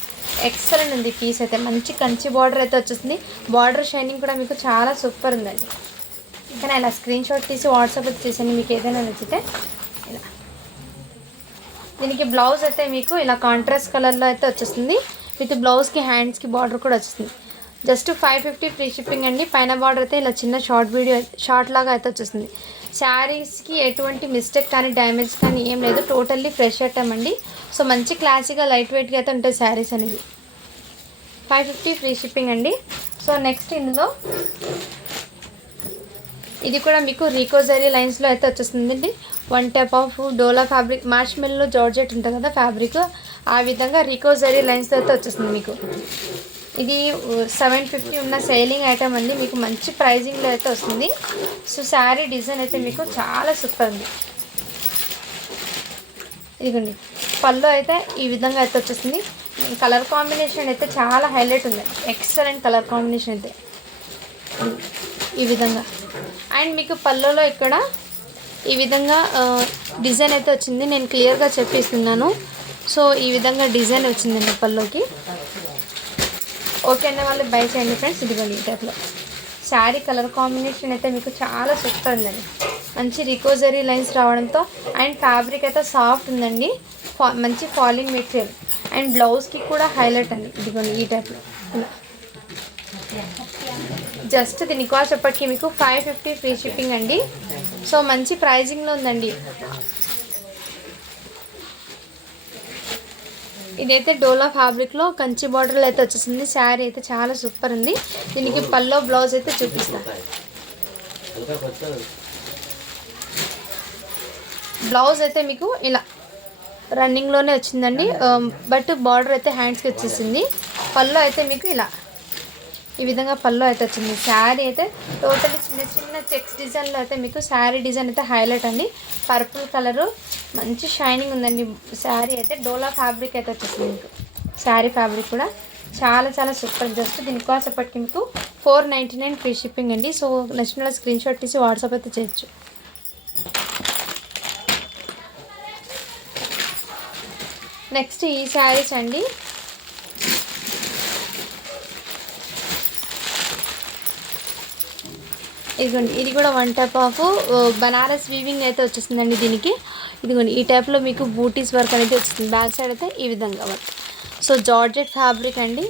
ఎక్సలెంట్ ఉంది పీస్ అయితే. మంచి కంచి బార్డర్ అయితే వచ్చేస్తుంది. బార్డర్ షైనింగ్ కూడా మీకు చాలా సూపర్ ఉందండి. కానీ ఇలా స్క్రీన్ షాట్ తీసి వాట్సాప్ అయితే చేసాను. మీకు ఏదైనా నచ్చితే ఇలా. దీనికి బ్లౌజ్ అయితే మీకు ఇలా కాంట్రాస్ట్ కలర్లో అయితే వచ్చేస్తుంది. విత్ బ్లౌజ్కి హ్యాండ్స్కి బార్డర్ కూడా వచ్చేస్తుంది. జస్ట్ 550 ఫ్రీ షిప్పింగ్ అండి. పైన బార్డర్ అయితే ఇలా చిన్న షార్ట్ లాగా అయితే వచ్చేస్తుంది. శారీస్కి ఎటువంటి మిస్టేక్ కానీ డ్యామేజ్ కానీ ఏం లేదు. టోటల్లీ ఫ్రెష్ ఐటమ్ అండి. సో మంచి క్లాసీగా లైట్ వెయిట్గా అయితే ఉంటాయి శారీస్ అనేది. 550 ఫ్రీ షిప్పింగ్ అండి. సో నెక్స్ట్ ఇందులో ఇది కూడా మీకు రీకోజరీ లైన్స్లో అయితే వచ్చేస్తుందండి. One type of dola fabric March మెల్లో జార్జెట్ ఉంటుంది కదా ఫ్యాబ్రిక్, ఆ విధంగా రీకోజరీ లైన్స్తో అయితే వచ్చేస్తుంది మీకు. ఇది 750 ఉన్న సేలింగ్ ఐటమ్ అండి. మీకు మంచి ప్రైజింగ్లో అయితే వస్తుంది. సో శారీ డిజైన్ అయితే మీకు చాలా సూపర్ ఉంది. ఇదిగోండి పళ్ళు అయితే ఈ విధంగా అయితే వచ్చేస్తుంది. కలర్ కాంబినేషన్ అయితే చాలా హైలైట్ ఉంది. ఎక్సలెంట్ కలర్ కాంబినేషన్ అయితే ఈ విధంగా. అండ్ మీకు పళ్ళులో ఇక్కడ ఈ విధంగా డిజైన్ అయితే వచ్చింది. నేను క్లియర్గా చెప్పిస్తున్నాను. సో ఈ విధంగా డిజైన్ వచ్చిందండి పళ్ళుకి. ఓకే అన్న వాళ్ళు బై చేయండి ఫ్రెండ్స్. ఇదిగోండి ఈ టైప్లో శారీ కలర్ కాంబినేషన్ అయితే మీకు చాలా సూపర్ ఉందండి. మంచి రికోజరీ లైన్స్ రావడంతో అండ్ ఫ్యాబ్రిక్ అయితే సాఫ్ట్ ఉందండి. మంచి ఫాలింగ్ మెటీరియల్ అండ్ బ్లౌజ్కి కూడా హైలైట్ అండి. ఇదిగోండి ఈ టైప్లో జస్ట్ దీని కాస్ట్ చెప్పటికి మీకు 550 ఫ్రీ షిప్పింగ్ అండి. సో మంచి ప్రైజింగ్లో ఉందండి. ఇదైతే డోలా ఫ్యాబ్రిక్లో కంచి బార్డర్లో అయితే వచ్చేసింది. శారీ అయితే చాలా సూపర్ ఉంది. దీనికి పల్లో బ్లౌజ్ అయితే చూపిస్తాను. బ్లౌజ్ అయితే మీకు ఇలా రన్నింగ్లోనే వచ్చిందండి. బట్ బార్డర్ అయితే హ్యాండ్స్కి వచ్చేసింది. పల్లో అయితే మీకు ఇలా ఈ విధంగా పల్లో అయితే వచ్చింది. శారీ అయితే టోటల్లీ చిన్న చిన్న చెక్స్ డిజైన్లో అయితే మీకు శారీ డిజైన్ అయితే హైలైట్ అండి. పర్పుల్ కలరు మంచి షైనింగ్ ఉందండి. శారీ అయితే డోలా ఫ్యాబ్రిక్ అయితే వచ్చేసింది మీకు. శారీ ఫ్యాబ్రిక్ కూడా చాలా చాలా సూపర్. జస్ట్ దీని కాస్ట్ ఎప్పటికి మీకు 499 ఫ్రీ షిప్పింగ్ అండి. సో నచ్చిన స్క్రీన్ షాట్ తీసి వాట్సాప్ అయితే చేయొచ్చు. నెక్స్ట్ ఈ శారీస్ అండి. ఇదిగోండి ఇది కూడా one type of Banaras weaving అయితే వచ్చేసిందండి దీనికి. ఇదిగోండి ఈ టైప్లో మీకు బూటీస్ వర్క్ అనేది వచ్చింది. బ్యాక్ సైడ్ అయితే ఈ విధంగా వర్క్. సో జార్జెట్ ఫ్యాబ్రిక్ అండి.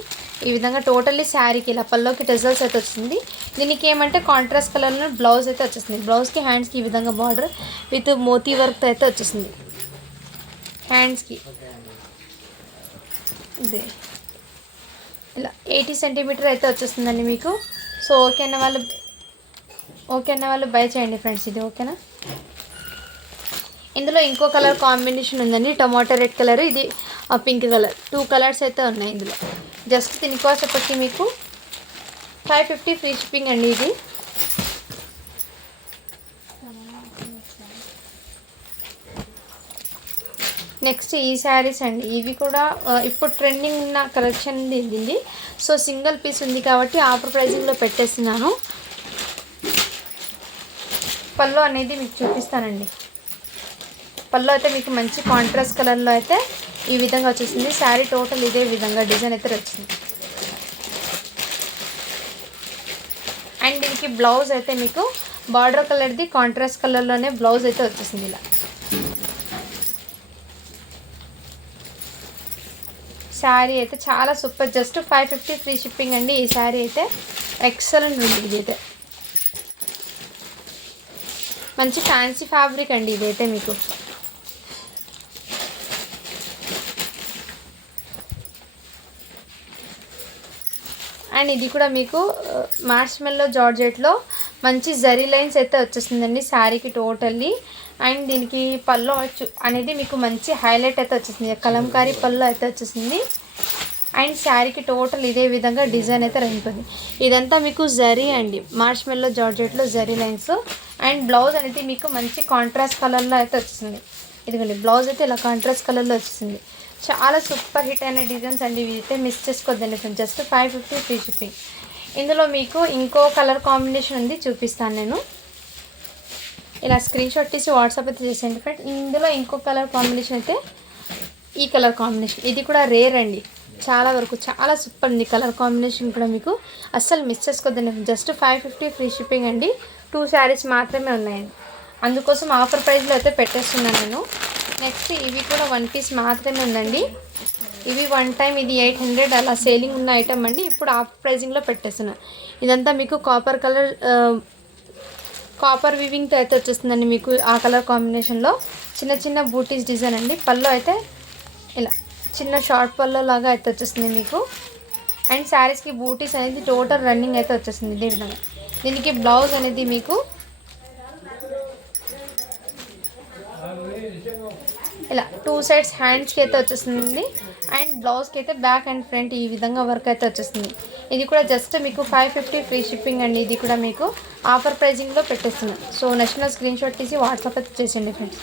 ఈ విధంగా టోటల్లీ శారీకి ఇలా పల్లోకి టెజల్స్ అయితే వచ్చింది. దీనికి ఏమంటే కాంట్రాస్ట్ కలర్లో బ్లౌజ్ అయితే వచ్చేసింది. బ్లౌజ్కి హ్యాండ్స్కి ఈ విధంగా బార్డర్ విత్ మోతీ వర్క్ అయితే వచ్చేసింది. హ్యాండ్స్కి ఇది ఇలా 80 సెంటీమీటర్ అయితే వచ్చేస్తుందండి మీకు. సో ఓకే అన్న వాళ్ళు బై చేయండి ఫ్రెండ్స్. ఇది ఓకేనా. ఇందులో ఇంకో కలర్ కాంబినేషన్ ఉందండి. టొమాటో రెడ్ కలర్, ఇది పింక్ కలర్. 2 కలర్స్ అయితే ఉన్నాయి ఇందులో. జస్ట్ దీని కాస్ట్ ఎప్పటికీ మీకు 550 ఫ్రీ షిప్పింగ్ అండి ఇది. నెక్స్ట్ ఈ శారీస్ అండి, ఇవి కూడా ఇప్పుడు ట్రెండింగ్ ఉన్న కలెక్షన్ ఇది. సో సింగిల్ పీస్ ఉంది కాబట్టి ఆఫర్ ప్రైజింగ్లో పెట్టేస్తున్నాను. పళ్ళు అనేది మీకు చూపిస్తానండి. పళ్ళు అయితే మీకు మంచి కాంట్రాస్ట్ కలర్లో అయితే ఈ విధంగా వచ్చేసింది. శారీ టోటల్ ఇదే విధంగా డిజైన్ అయితే వచ్చింది. అండ్ దీనికి బ్లౌజ్ అయితే మీకు బార్డర్ కలర్ది కాంట్రాస్ట్ కలర్లోనే బ్లౌజ్ అయితే వచ్చేసింది. ఇలా శారీ అయితే చాలా సూపర్. జస్ట్ 550 ఫ్రీ షిప్పింగ్ అండి. ఈ శారీ అయితే ఎక్సలెంట్ ఉంది. ఇదైతే మంచి ఫ్యాన్సీ ఫ్యాబ్రిక్ అండి. ఇదైతే మీకు అండ్ ఇది కూడా మీకు మార్ష్మెల్లో జార్జెట్లో మంచి జరీ లైన్స్ అయితే వచ్చేస్తుందండి శారీకి టోటల్లీ. అండ్ దీనికి పళ్ళు అనేది మీకు మంచి హైలైట్ అయితే వచ్చేసింది. కలంకారీ పళ్ళు అయితే వచ్చేసింది. అండ్ శారీకి టోటల్ ఇదే విధంగా డిజైన్ అయితే రంగుతుంది. ఇదంతా మీకు జరీ అండి, మార్ష్మెల్లో జార్జెట్లో జరీ లైన్స్. అండ్ బ్లౌజ్ అనేది మీకు మంచి కాంట్రాస్ట్ కలర్లో అయితే వచ్చేసింది. ఇదిగోండి బ్లౌజ్ అయితే ఇలా కాంట్రాస్ట్ కలర్లో వచ్చేసింది. చాలా సూపర్ హిట్ అయిన డిజైన్స్ అండి. ఇవి అయితే మిస్ చేసుకోవద్దండి ఫ్రెండ్స్. Just 550 free shipping. ఇందులో మీకు ఇంకో కలర్ కాంబినేషన్ ఉంది, చూపిస్తాను నేను. ఇలా స్క్రీన్ షాట్ తీసి వాట్సాప్ అయితే చేసేయండి ఫ్రెండ్స్. ఇందులో ఇంకో కలర్ కాంబినేషన్ అయితే ఈ కలర్ కాంబినేషన్. ఇది కూడా రేర్ అండి, చాలా వరకు చాలా సూపర్ ఉంది. కలర్ కాంబినేషన్ కూడా మీకు అస్సలు మిస్ చేసుకోవద్దండి. జస్ట్ 550 ఫ్రీ షిప్పింగ్ అండి. 2 శారీస్ మాత్రమే ఉన్నాయండి, అందుకోసం ఆఫర్ ప్రైస్లో అయితే పెట్టేస్తున్నాను నేను. నెక్స్ట్ ఇవి కూడా 1 పీస్ మాత్రమే ఉందండి. ఇవి వన్ టైం ఇది 800 అలా సేలింగ్ ఉన్న ఐటమ్ అండి. ఇప్పుడు ఆఫర్ ప్రైజింగ్లో పెట్టేస్తున్నాను. ఇదంతా మీకు కాపర్ కలర్ కాపర్ వీవింగ్తో అయితే వచ్చేస్తుందండి. మీకు ఆ కలర్ కాంబినేషన్లో చిన్న చిన్న బూటీస్ డిజైన్ అండి. పళ్ళు అయితే ఇలా చిన్న షార్ట్ పళ్ళు లాగా అయితే వచ్చేస్తుంది మీకు. అండ్ శారీస్కి బూటీస్ అనేది టోటల్ రన్నింగ్ అయితే వచ్చేస్తుంది ఇదే విధంగా. దీనికి బ్లౌజ్ అనేది మీకు ఇలా 2 సైడ్స్ హ్యాండ్స్కి అయితే వచ్చేస్తుంది. అండ్ బ్లౌజ్కి అయితే బ్యాక్ అండ్ ఫ్రంట్ ఈ విధంగా వర్క్ అయితే వచ్చేస్తుంది. ఇది కూడా జస్ట్ మీకు 550 ఫ్రీ షిప్పింగ్ అండి. ఇది కూడా మీకు ఆఫర్ ప్రైజింగ్లో పెట్టేస్తున్నాను. సో నచ్చిన స్క్రీన్ షాట్ తీసి వాట్సాప్ అయితే చేసేయండి ఫ్రెండ్స్.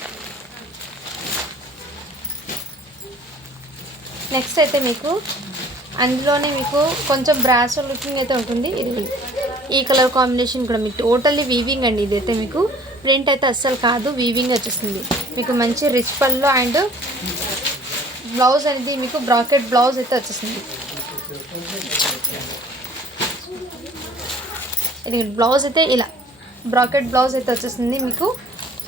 నెక్స్ట్ అయితే మీకు అందులోనే మీకు కొంచెం బ్రాసో లుకింగ్ అయితే ఉంటుంది. ఇది ఈ కలర్ కాంబినేషన్ కూడా మీకు టోటల్లీ వీవింగ్ అండి. ఇదైతే మీకు ప్రింట్ అయితే అస్సలు కాదు, వీవింగ్ వచ్చేస్తుంది. మీకు మంచి రిచ్ పళ్ళు అండ్ బ్లౌజ్ అనేది మీకు బ్రాకెట్ బ్లౌజ్ అయితే వచ్చేస్తుంది. ఇది బ్లౌజ్ అయితే ఇలా బ్రాకెట్ బ్లౌజ్ అయితే వచ్చేస్తుంది. మీకు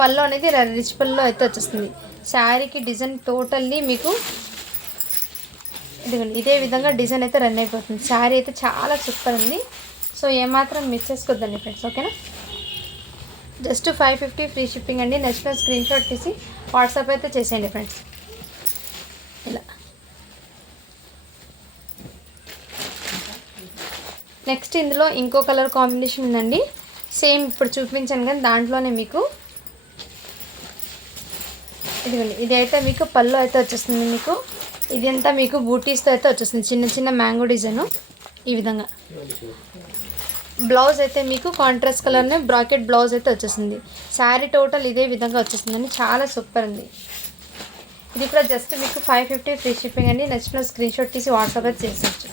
పళ్ళు అనేది రిచ్ పళ్ళు అయితే వచ్చేస్తుంది. శారీకి డిజైన్ టోటల్లీ మీకు ఇదిగోండి ఇదే విధంగా డిజైన్ అయితే రన్ అయిపోతుంది. శారీ అయితే చాలా సూపర్ ఉంది. సో ఏమాత్రం మిస్ చేసుకోవద్దండి ఫ్రెండ్స్, ఓకేనా. జస్ట్ 550 ఫ్రీ షిప్పింగ్ అండి. నెక్స్ట్ స్క్రీన్ షాట్ తీసి వాట్సాప్ అయితే చేసేయండి ఫ్రెండ్స్. ఇలా నెక్స్ట్ ఇందులో ఇంకో కలర్ కాంబినేషన్ ఉందండి. సేమ్ ఇప్పుడు చూపించాను కానీ దాంట్లోనే మీకు ఇదిగోండి ఇదైతే మీకు పళ్ళు అయితే వచ్చేస్తుంది. మీకు ఇదంతా మీకు బూటీస్తో అయితే వచ్చేస్తుంది. చిన్న చిన్న మ్యాంగో డిజైన్ ఈ విధంగా. బ్లౌజ్ అయితే మీకు కాంట్రాస్ట్ కలర్నే బ్రాకెట్ బ్లౌజ్ అయితే వచ్చేసింది. శారీ టోటల్ ఇదే విధంగా వచ్చేసిందండి. చాలా సూపర్ ఉంది. ఇది కూడా జస్ట్ మీకు 550 ఫ్రీ షిప్పింగ్ అండి. నచ్చిన స్క్రీన్ షాట్ తీసి వాట్సాప్ అయితే చేసేయచ్చు.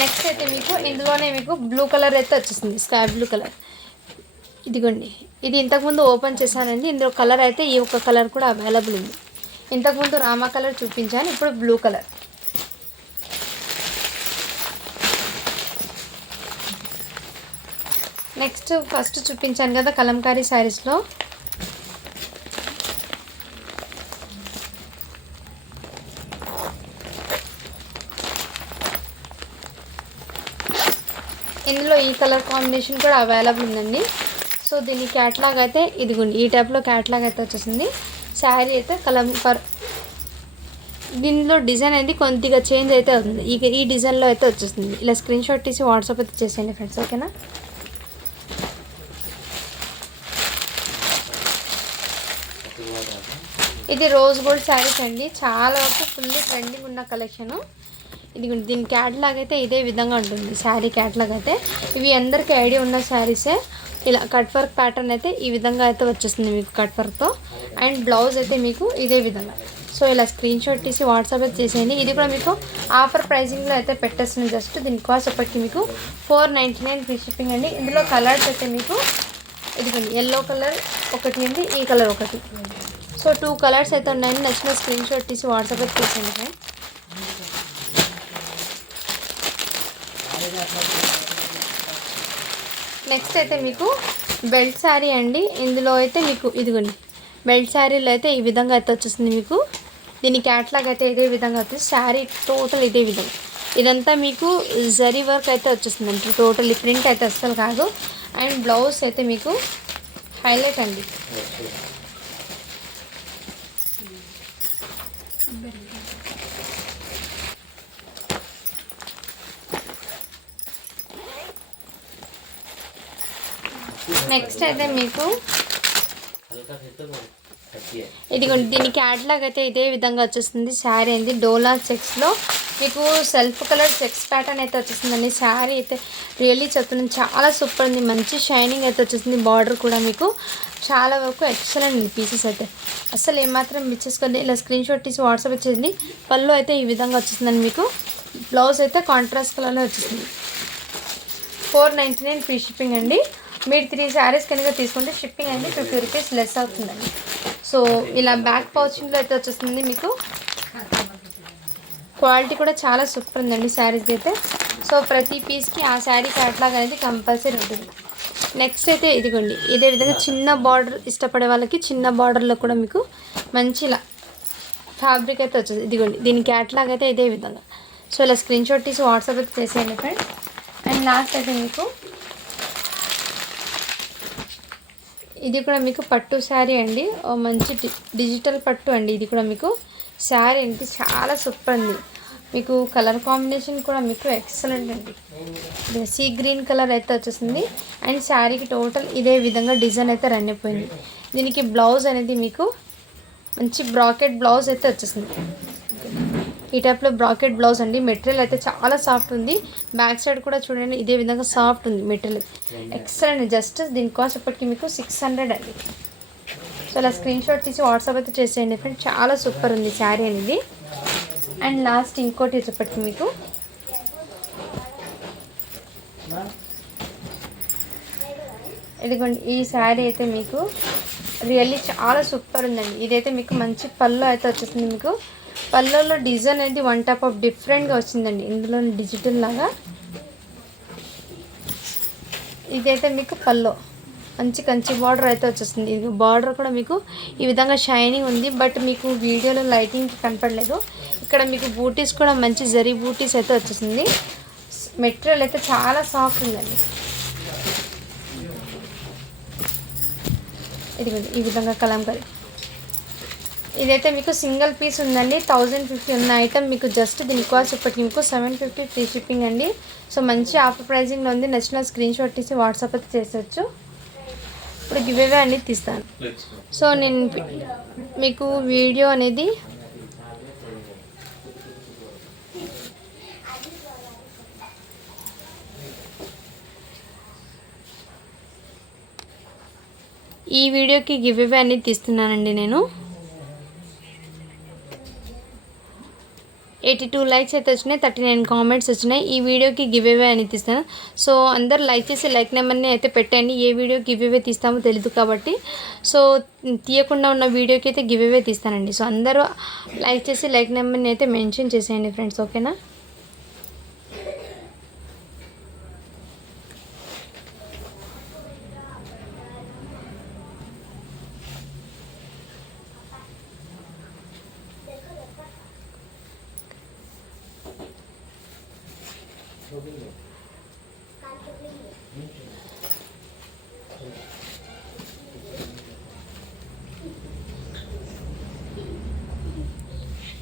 నెక్స్ట్ అయితే మీకు ఇందులోనే మీకు బ్లూ కలర్ అయితే వచ్చేసింది, స్కై బ్లూ కలర్. ఇదిగోండి ఇది ఇంతకుముందు ఓపెన్ చేశానండి. ఇందులో కలర్ అయితే ఈ ఒక్క కలర్ కూడా అవైలబుల్ ఉంది. ఇంతకుముందు రామా కలర్ చూపించాను, ఇప్పుడు బ్లూ కలర్. నెక్స్ట్ ఫస్ట్ చూపించాను కదా కలంకారీ శారీస్లో ఇందులో ఈ కలర్ కాంబినేషన్ కూడా అవైలబుల్ ఉందండి. సో దీని క్యాట్లాగ్ అయితే ఇదిగోండి ఈ టైప్లో క్యాట్లాగ్ అయితే వచ్చేసింది. శారీ అయితే దీనిలో డిజైన్ అనేది కొద్దిగా చేంజ్ అయితే అవుతుంది. ఈ డిజైన్లో అయితే వచ్చేస్తుంది. ఇలా స్క్రీన్ షాట్ తీసి వాట్సాప్ అయితే చేసేయండి ఫ్రెండ్స్, ఓకేనా. ఇది రోజ్ గోల్డ్ శారీస్ అండి, చాలా వరకు ఫుల్ ట్రెండింగ్ ఉన్న కలెక్షను. ఇది దీని క్యాటలాగ్ అయితే ఇదే విధంగా ఉంటుంది. శారీ క్యాటలాగ్ అయితే ఇవి అందరికీ ఐడియా ఉన్న శారీసే. ఇలా కట్ వర్క్ ప్యాటర్న్ అయితే ఈ విధంగా అయితే వచ్చేస్తుంది మీకు కట్ వర్క్తో. అండ్ బ్లౌజ్ అయితే మీకు ఇదే విధంగా. సో ఇలా స్క్రీన్ షాట్ తీసి వాట్సాప్ అయితే చేసేయండి. ఇది కూడా మీకు ఆఫర్ ప్రైజింగ్లో అయితే పెట్టేస్తుంది. జస్ట్ దీని కాస్ట్ ఒకటి మీకు 499 ఫ్రీ షిప్పింగ్ అండి. ఇందులో కలర్స్ అయితే మీకు ఇదిగోండి, ఎల్లో కలర్ ఒకటి అండి, ఈ కలర్ ఒకటి. సో 2 కలర్స్ అయితే ఉన్నాయండి. నచ్చిన స్క్రీన్ షాట్ తీసి వాట్సాప్ అయితే చేసేయండి. నెక్స్ట్ అయితే మీకు బెల్ట్ శారీ అండి. ఇందులో అయితే మీకు ఇదిగోండి బెల్ట్ శారీలో అయితే ఈ విధంగా అయితే వచ్చేస్తుంది మీకు. దీని క్యాట్లాగ్ అయితే ఇదే విధంగా వస్తుంది. శారీ టోటల్ ఇదే విధంగా. ఇదంతా మీకు జరీ వర్క్ అయితే వచ్చేస్తుంది అంటే టోటల్ ప్రింట్ అయితే అస్సలు కాదు. అండ్ బ్లౌజ్ అయితే మీకు హైలైట్ అండి. నెక్స్ట్ అయితే మీకు ఇదిగోండి, దీని క్యాటలాగ్ అయితే ఇదే విధంగా వచ్చేస్తుంది. శారీ అనేది డోలా చెక్స్లో మీకు సెల్ఫ్ కలర్ చెక్స్ ప్యాటర్న్ అయితే వచ్చేస్తుందండి. శారీ అయితే రియల్లీ చెప్తున్నాను, చాలా సూపర్ ఉంది. మంచి షైనింగ్ అయితే వచ్చేస్తుంది. బార్డర్ కూడా మీకు చాలా వరకు ఎక్సలెంట్ ఉంది. పీసెస్ అయితే అసలు ఏమాత్రం మిస్ చేసుకోండి. ఇలా స్క్రీన్ షాట్ తీసి వాట్సాప్ వచ్చేసింది. పళ్ళు అయితే ఈ విధంగా వచ్చేస్తుందండి మీకు. బ్లౌజ్ అయితే కాంట్రాస్ట్ కలర్లో వచ్చేస్తుంది. 499 ఫ్రీ షిప్పింగ్ అండి. మీరు 3 శారీస్ కనుక తీసుకుంటే షిప్పింగ్ అనేది 50 రూపీస్ లెస్ అవుతుందండి. సో ఇలా బ్యాక్ పౌచింగ్లో అయితే వచ్చేస్తుంది మీకు. క్వాలిటీ కూడా చాలా సూపర్ ఉందండి శారీస్కి అయితే. సో ప్రతి పీస్కి ఆ శారీ క్యాటలాగ్ అనేది కంపల్సరీ ఉంటుంది. నెక్స్ట్ అయితే ఇదిగోండి, ఇదే విధంగా చిన్న బార్డర్ ఇష్టపడే వాళ్ళకి చిన్న బార్డర్లో కూడా మీకు మంచి ఇలా ఫ్యాబ్రిక్ అయితే వచ్చేది. ఇదిగోండి, దీని క్యాటలాగ్ అయితే ఇదే విధంగా. సో ఇలా స్క్రీన్ షాట్ తీసి వాట్సాప్ అయితే చేసేయండి ఫ్రెండ్. అండ్ లాస్ట్ అయితే మీకు ఇది కూడా మీకు పట్టు శారీ అండి. మంచి డిజిటల్ పట్టు అండి. ఇది కూడా మీకు శారీ అంటే చాలా సూపర్ ఉంది. మీకు కలర్ కాంబినేషన్ కూడా మీకు ఎక్సలెంట్ అండి. సీ గ్రీన్ కలర్ అయితే వచ్చేసింది. అండ్ శారీకి టోటల్ ఇదే విధంగా డిజైన్ అయితే రన్ అయిపోయింది. దీనికి బ్లౌజ్ అనేది మీకు మంచి బ్రాకెట్ బ్లౌజ్ అయితే వచ్చేసింది. ఈ టైప్లో బ్రాకెట్ బ్లౌజ్ అండి. మెటీరియల్ అయితే చాలా సాఫ్ట్ ఉంది. బ్యాక్ సైడ్ కూడా చూడండి ఇదే విధంగా సాఫ్ట్ ఉంది మెటీరియల్. ఎక్సలెంట్. జస్ట్ దీని కాస్ట్ ఇప్పటికి మీకు 600 అండి. సో అలా స్క్రీన్ షాట్ తీసి వాట్సాప్ అయితే చేసేయండి ఫ్రెండ్. చాలా సూపర్ ఉంది శారీ అనేది. అండ్ లాస్ట్ ఇంకోటి వచ్చేప్పటికి మీకు ఇదిగోండి, ఈ శారీ అయితే మీకు రియల్లీ చాలా సూపర్ ఉందండి. ఇదైతే మీకు మంచి పళ్ళు అయితే వచ్చేసింది. మీకు పళ్ళలో డిజైన్ అనేది వన్ టైప్ ఆఫ్ డిఫరెంట్గా వచ్చిందండి. ఇందులో డిజిటల్ లాగా ఇదైతే మీకు పళ్ళు మంచి కంచి బార్డర్ అయితే వచ్చేస్తుంది. ఇది బార్డర్ కూడా మీకు ఈ విధంగా షైనింగ్ ఉంది. బట్ మీకు వీడియోలో లైటింగ్ కనపడలేదు. ఇక్కడ మీకు బూటీస్ కూడా మంచి జరీ బూటీస్ అయితే వచ్చేసింది. మెటీరియల్ అయితే చాలా సాఫ్ట్ ఉందండి. ఇదిగోండి ఈ విధంగా కలంకారీ. ఇదైతే మీకు సింగిల్ పీస్ ఉందండి. 1050 ఉన్న ఐటమ్ మీకు జస్ట్ దీని కాస్ట్ ఇప్పటికి మీకు 750 ఫ్రీ షిప్పింగ్ అండి. సో మంచి ఆఫర్ ప్రైజింగ్లో ఉంది. నచ్చిన స్క్రీన్ షాట్ తీసి వాట్సాప్ అయితే చేసేవచ్చు. ఇప్పుడు గివ్ అవే అనేది తీస్తాను. సో నేను మీకు వీడియో అనేది ఈ వీడియోకి గివ్ అవే అనేది తీస్తున్నానండి. నేను 82 లైక్స్ అయితే వచ్చినాయి, 39 కామెంట్స్ వచ్చినాయి. ఈ వీడియోకి గివ్ అవే అని తీస్తాను. సో అందరు లైక్ చేసి లైక్ నెంబర్ని అయితే పెట్టండి. ఏ వీడియో గివ్ అవే తీస్తామో తెలియదు కాబట్టి. సో తీయకుండా ఉన్న వీడియోకి అయితే గివ్ అవే తీస్తానండి. సో అందరూ లైక్ చేసి లైక్ నెంబర్ని అయితే మెన్షన్ చేసేయండి ఫ్రెండ్స్, ఓకేనా?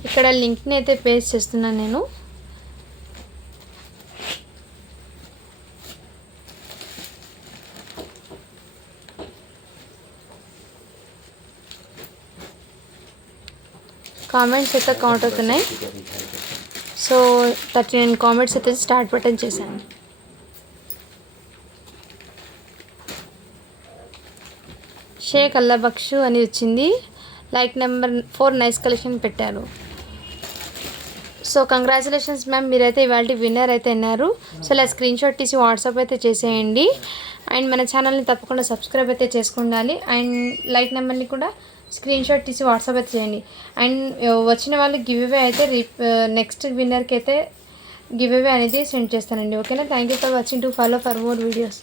ఇక్కడ లింక్ని అయితే పేస్ట్ చేస్తున్నాను నేను. కామెంట్స్ అయితే కౌంట్ అవుతున్నాయి. సో 39 కామెంట్స్ అయితే స్టార్ట్ బటన్ చేశాను. షేక్ అల్లా బక్షు అని వచ్చింది. లైక్ నెంబర్ 4 నైస్ కలెక్షన్ పెట్టారు. సో కంగ్రాచులేషన్స్ మ్యామ్, మీరైతే ఇవాళ విన్నర్ అయితే అన్నారు. సో ఇలా స్క్రీన్ షాట్ తీసి వాట్సాప్ అయితే చేసేయండి. అండ్ మన ఛానల్ని తప్పకుండా సబ్స్క్రైబ్ అయితే చేసుకుండాలి. అండ్ లైక్ నెంబర్ని కూడా స్క్రీన్ షాట్ తీసి వాట్సాప్ అయితే చేయండి. అండ్ వచ్చిన వాళ్ళు గివ్ అవే అయితే నెక్స్ట్ విన్నర్కి అయితే గివ్ అవే అనేది సెండ్ చేస్తానండి. ఓకేనా? Thank you for watching. To follow for more videos.